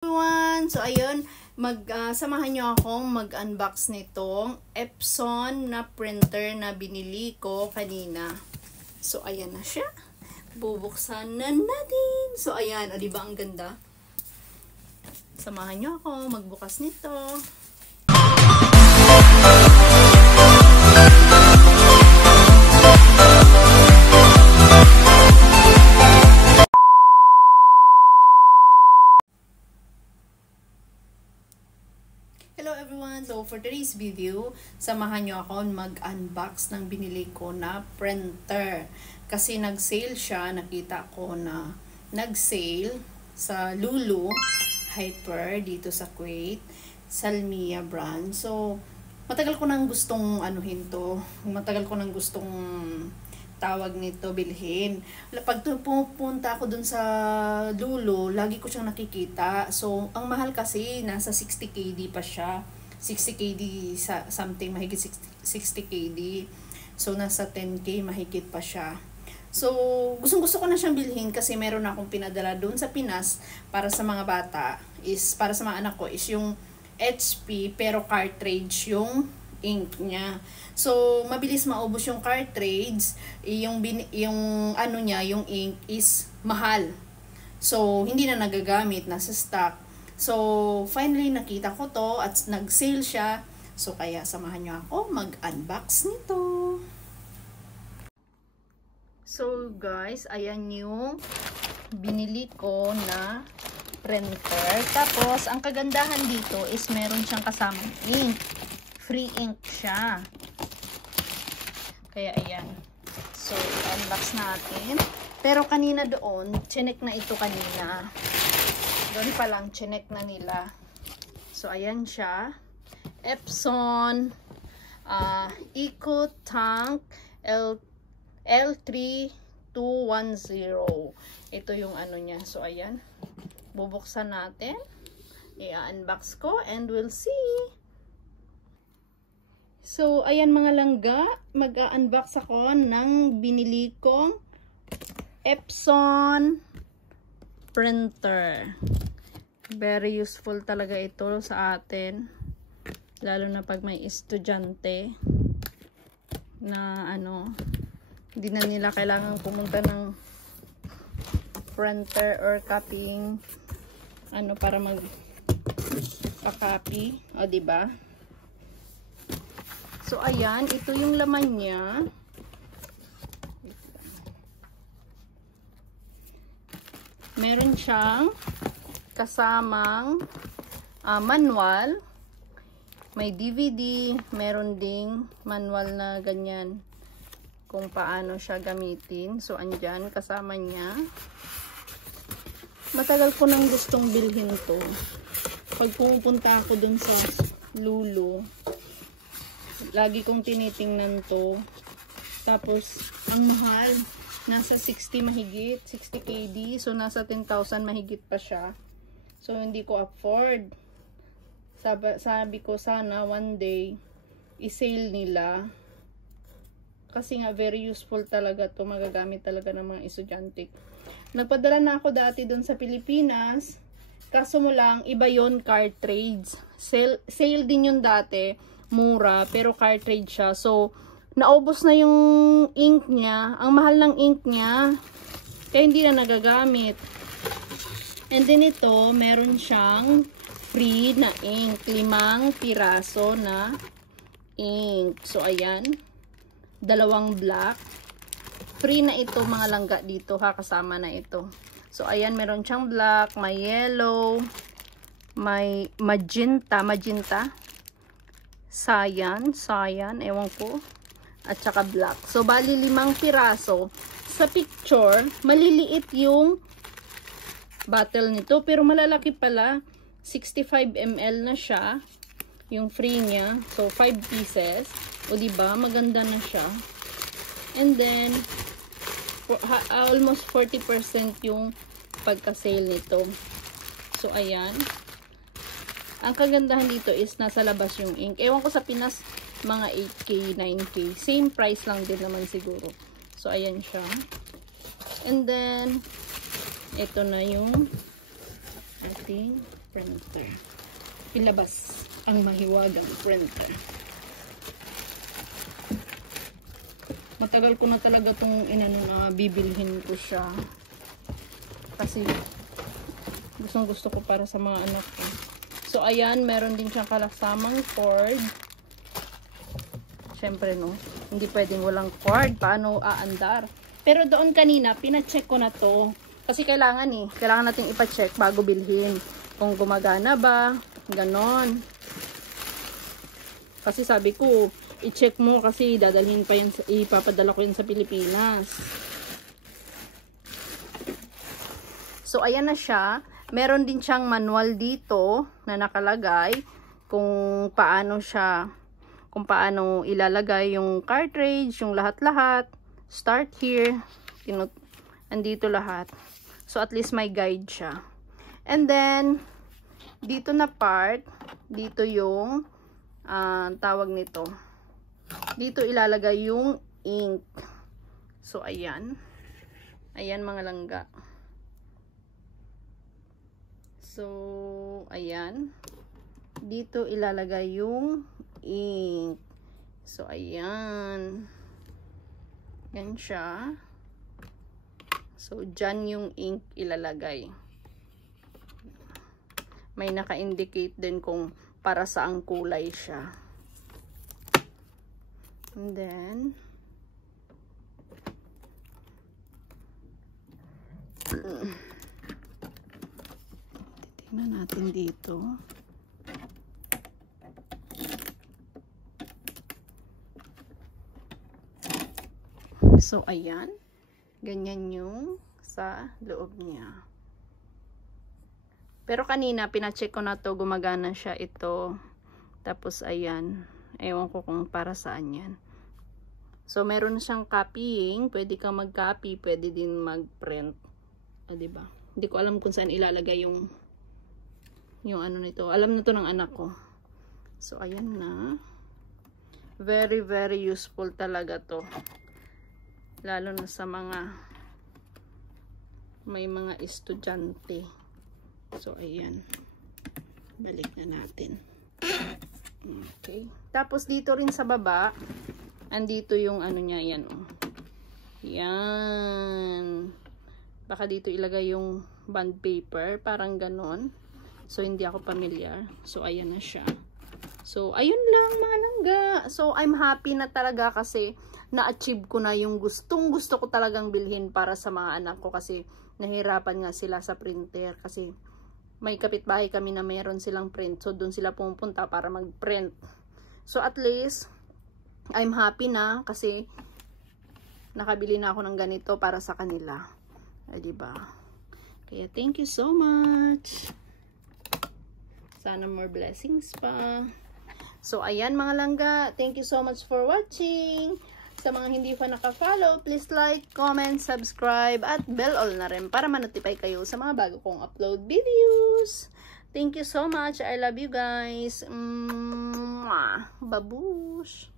Everyone! So, ayun, samahan nyo akong mag-unbox nitong Epson na printer na binili ko kanina. So, ayan na siya. Bubuksan na natin. So, ayan. O, diba ang ganda? Samahan nyo ako magbukas nito. Hello everyone! So for today's video, samahan nyo ako mag-unbox ng binili ko na printer. Kasi nag-sale siya, nakita ko na nag-sale sa Lulu Hyper dito sa Kuwait, Salmiya brand. So matagal ko nang gustong anuhin to. Matagal ko nang gustong tawag nito, bilhin. Pag pupunta ako dun sa Lulu, lagi ko siyang nakikita. So, ang mahal kasi, nasa 60 KD pa siya. 60 KD, something, mahigit 60 KD. So, nasa 10K, mahigit pa siya. So, gustong-gusto ko na siyang bilhin kasi meron akong pinadala dun sa Pinas para sa mga bata. Para sa mga anak ko, is yung HP, pero cartridge yung ink niya. So, mabilis maubos yung cartridge, yung ano niya, yung ink is mahal. So, hindi na nagagamit, nasa stock. So, finally nakita ko to at nag-sale siya. So, kaya samahan niyo ako mag-unbox nito. So, guys, ayan yung binili ko na printer. Tapos, ang kagandahan dito is meron siyang kasamang ink. Free ink siya. Kaya ayan. So, unbox natin. Pero kanina doon, chinek na ito kanina. Doon pa lang, chinek na nila. So, ayan siya. Epson EcoTank L3210. Ito yung ano niya. So, ayan. Bubuksan natin. I-unbox ko and we'll see. So, ayan mga langga, mag-unbox ako ng binili kong Epson printer. Very useful talaga ito sa atin. Lalo na pag may estudyante na ano, hindi na nila kailangan pumunta ng printer or copying ano para mag-copy. O, diba? So, ayan. Ito yung laman niya. Meron siyang kasamang manual. May DVD. Meron ding manual na ganyan kung paano siya gamitin. So, andyan. Kasama niya. Matagal ko nang gustong bilhin to. Pag pumupunta ako dun sa Lulu, lagi kong tinitingnan to. Tapos, ang mahal. Nasa 60 mahigit. 60 KD. So, nasa 10,000 mahigit pa siya. So, hindi ko afford. Sabi ko, sana one day, i-sale nila. Kasi nga, very useful talaga to. Magagamit talaga ng mga estudyante. Nagpadala na ako dati dun sa Pilipinas. Kaso mo lang, iba yon cartridge. Sale din yun dati. Mura, pero cartridge siya. So, naubos na yung ink niya. Ang mahal ng ink niya. Kaya hindi na nagagamit. And then ito, meron siyang free na ink. 5 piraso na ink. So, ayan. 2 black. Free na ito mga langga dito ha. Kasama na ito. So, ayan. Meron siyang black, may yellow, may magenta. Cyan, ewan ko. At saka black. So, bali 5 piraso. Sa picture, maliliit yung bottle nito. Pero malalaki pala. 65 ml na siya. Yung free niya. So, 5 pieces. O, diba? Maganda na siya. And then, almost 40% yung pagka-sale nito. So, ayan. Ang kagandahan dito is nasa labas yung ink. Ewan ko sa Pinas, mga 8K, 9K. Same price lang din naman siguro. So, ayan siya. And then, ito na yung ating printer. Ilabas ang mahiwagang printer. Matagal ko na talaga itong bibilhin ko siya. Kasi gusto ko para sa mga anak ko. So, ayan, meron din siyang kalasamang cord. Siyempre, no? Hindi pwedeng walang cord. Paano aandar? Pero doon kanina, pina-check ko na to. Kasi kailangan natin ipa-check bago bilhin. Kung gumagana ba, ganon. Kasi sabi ko, i-check mo kasi dadalhin pa yan, ipapadala ko yan sa Pilipinas. So, ayan na siya. Meron din siyang manual dito na nakalagay kung paano ilalagay yung cartridge, yung lahat-lahat. Start here. Andito lahat. So, at least may guide siya. And then, dito na part, dito yung tawag nito. Dito ilalagay yung ink. So, ayan. Ayan mga langga. So, ayan. Dito ilalagay yung ink. So, ayan. Yan siya. So, dyan yung ink ilalagay. May naka-indicate din kung para saang kulay siya. And then, titignan natin dito. So, ayan. Ganyan yung sa loob niya. Pero kanina, pina-check ko na to, gumagana siya ito. Tapos, ayan. Ewan ko kung para saan yan. So, meron siyang copying. Pwede kang mag-copy. Pwede din mag-print. Diba? Hindi ko alam kung saan ilalagay yung ano nito. Alam na to ng anak ko. So, ayan na. Very, very useful talaga to. Lalo na sa may mga estudyante. So, ayan. Balik na natin. Okay. Tapos, dito rin sa baba, andito yung ano niya, yan. Oh. Yan. Baka dito ilagay yung bond paper. Parang ganon. So, hindi ako familiar. So, ayan na siya. So, ayun lang mga langga. So, I'm happy na talaga kasi na-achieve ko na yung gusto ko talagang bilhin para sa mga anak ko kasi nahirapan nga sila sa printer kasi may kapitbahay kami na mayroon silang print. So, doon sila pumunta para mag-print. So, at least, I'm happy na kasi nakabili na ako ng ganito para sa kanila. Diba? Kaya, thank you so much. Sana more blessings pa. So, ayan mga langga. Thank you so much for watching. Sa mga hindi pa naka-follow, please like, comment, subscribe, at bell all na rin para ma-notify kayo sa mga bago kong upload videos. Thank you so much. I love you guys. Babush!